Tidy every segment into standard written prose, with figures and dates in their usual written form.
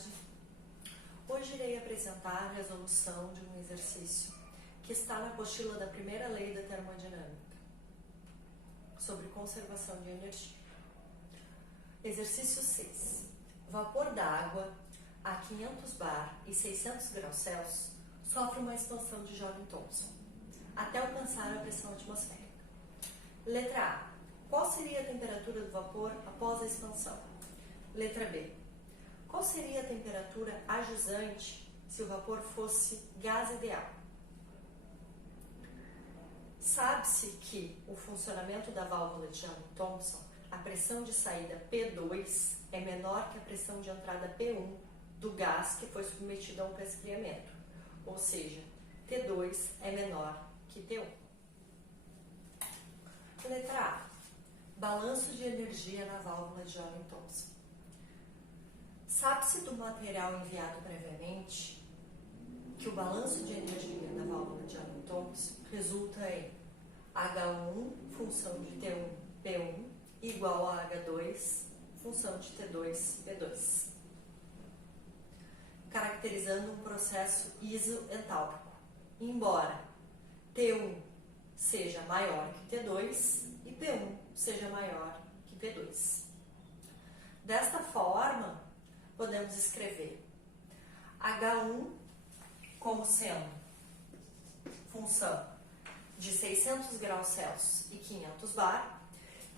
tarde. Hoje irei apresentar a resolução de um exercício que está na apostila da primeira lei da termodinâmica, sobre conservação de energia. Exercício 6. Vapor d'água a 500 bar e 600 graus Celsius sofre uma expansão de Joule-Thomson, até alcançar a pressão atmosférica. Letra A. Qual seria a temperatura do vapor após a expansão? Letra B. Qual seria a temperatura a jusante se o vapor fosse gás ideal? Sabe-se que o funcionamento da válvula de Joule-Thomson, a pressão de saída P2 é menor que a pressão de entrada P1 do gás que foi submetido a um resfriamento, ou seja, T2 é menor que T1. Letra A. Balanço de energia na válvula de Joule-Thomson. Sabe-se do material enviado previamente que o balanço de energia da válvula de Joule-Thomson resulta em H1 função de T1 P1 igual a H2 função de T2 P2, caracterizando um processo isoentálpico, embora T1 seja maior que T2 e P1 seja maior que P2. Desta forma, podemos escrever H1 como sendo função de 600 graus Celsius e 500 bar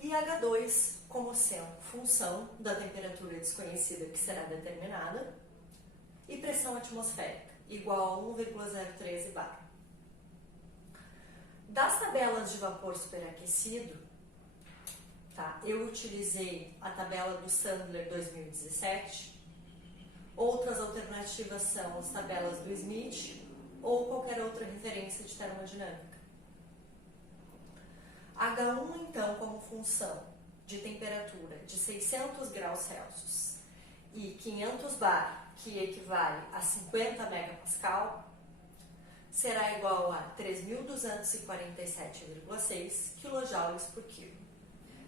e H2 como sendo função da temperatura desconhecida que será determinada e pressão atmosférica igual a 1,013 bar. Das tabelas de vapor superaquecido, eu utilizei a tabela do Sandler 2017. Outras alternativas são as tabelas do Smith ou qualquer outra referência de termodinâmica. H1, então, como função de temperatura de 600 graus Celsius e 500 bar, que equivale a 50 megapascal, será igual a 3.247,6 kJ por quilo.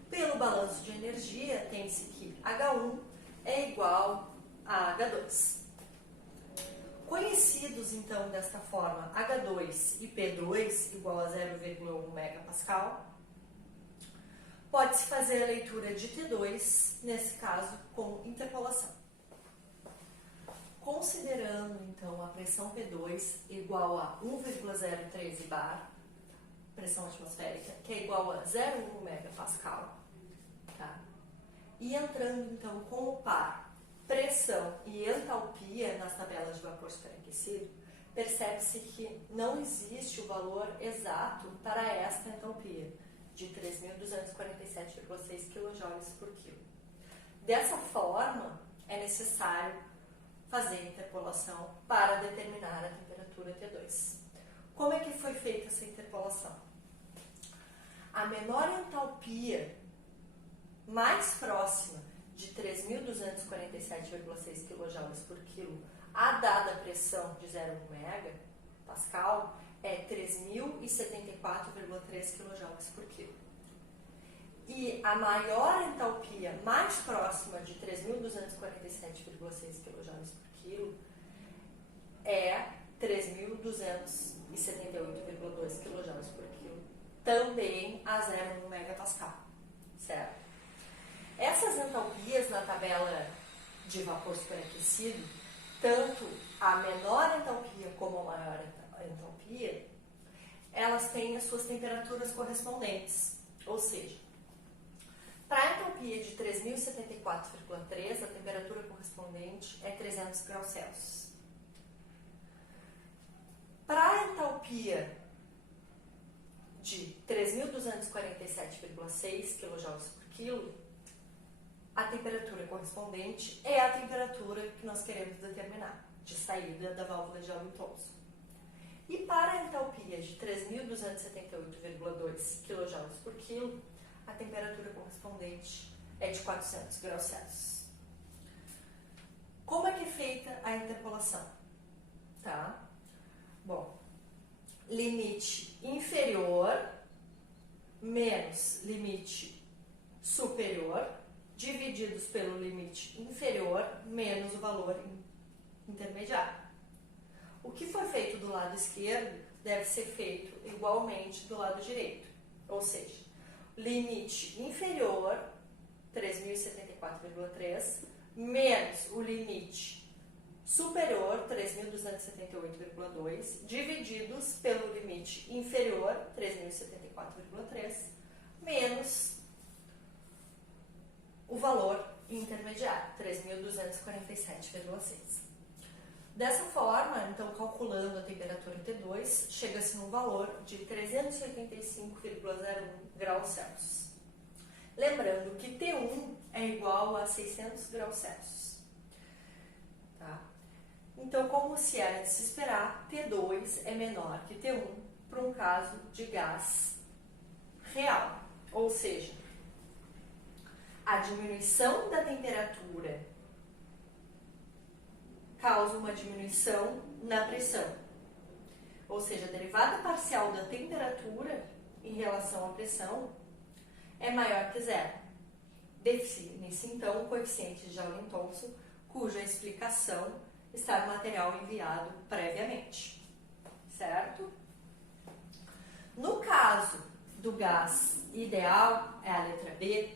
Pelo balanço de energia, tem-se que H1 é igual a H2. Conhecidos, então, desta forma, H2 e P2 igual a 0,1 megapascal, pode-se fazer a leitura de T2, nesse caso, com interpolação. Considerando, então, a pressão P2 igual a 1,013 bar, pressão atmosférica, que é igual a 0,1 megapascal, e entrando, então, com o par pressão e entalpia nas tabelas de vapor superaquecido, percebe-se que não existe o valor exato para esta entalpia, de 3.247,6 kJ por quilo. Dessa forma, é necessário fazer a interpolação para determinar a temperatura T2. Como é que foi feita essa interpolação? A menor entalpia mais próxima de 3.247,6 kJ por quilo a dada pressão de 0,1 megapascal é 3.074,3 kJ por quilo. E a maior entalpia mais próxima de 3.247,6 kJ por quilo é 3.278,2 kJ por quilo, também a 0,1 megapascal, certo? Essas entalpias na tabela de vapor superaquecido, tanto a menor entalpia como a maior entalpia, elas têm as suas temperaturas correspondentes, ou seja, para a entalpia de 3.074,3, a temperatura correspondente é 300 graus Celsius. Para a entalpia de 3.247,6 kJ por quilo, a temperatura correspondente é a temperatura que nós queremos determinar, de saída da válvula de Joule-Thomson. E para a entalpia de 3.278,2 kJ por quilo, a temperatura correspondente é de 400 graus Celsius. Como é que é feita a interpolação? Bom, limite inferior menos limite superior divididos pelo limite inferior menos o valor intermediário. O que foi feito do lado esquerdo deve ser feito igualmente do lado direito, ou seja, limite inferior 3.074,3 menos o limite superior 3.278,2 divididos pelo limite inferior 3.074,3 menos o valor intermediário 3.247,6. Dessa forma, então, calculando a temperatura T2, chega-se num valor de 385,01 graus Celsius. Lembrando que T1 é igual a 600 graus Celsius. Tá? Então, como se era de se esperar, T2 é menor que T1 para um caso de gás real. Ou seja, a diminuição da temperatura causa uma diminuição na pressão. Ou seja, a derivada parcial da temperatura em relação à pressão é maior que zero. Define-se então o coeficiente de Joule-Thomson, cuja explicação está no material enviado previamente. Certo? No caso do gás ideal, é a letra B,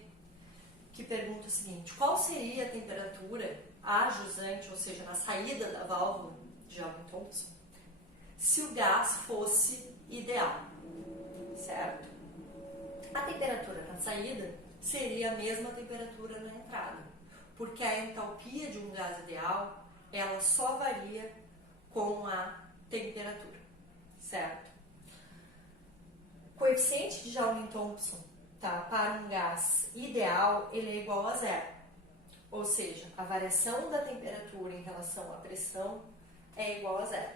que pergunta o seguinte: qual seria a temperatura a jusante, ou seja, na saída da válvula de Joule-Thomson, se o gás fosse ideal, certo? A temperatura na saída seria a mesma temperatura na entrada, porque a entalpia de um gás ideal, ela só varia com a temperatura, certo? O coeficiente de Joule-Thomson, tá, para um gás ideal, ele é igual a zero. Ou seja, a variação da temperatura em relação à pressão é igual a zero.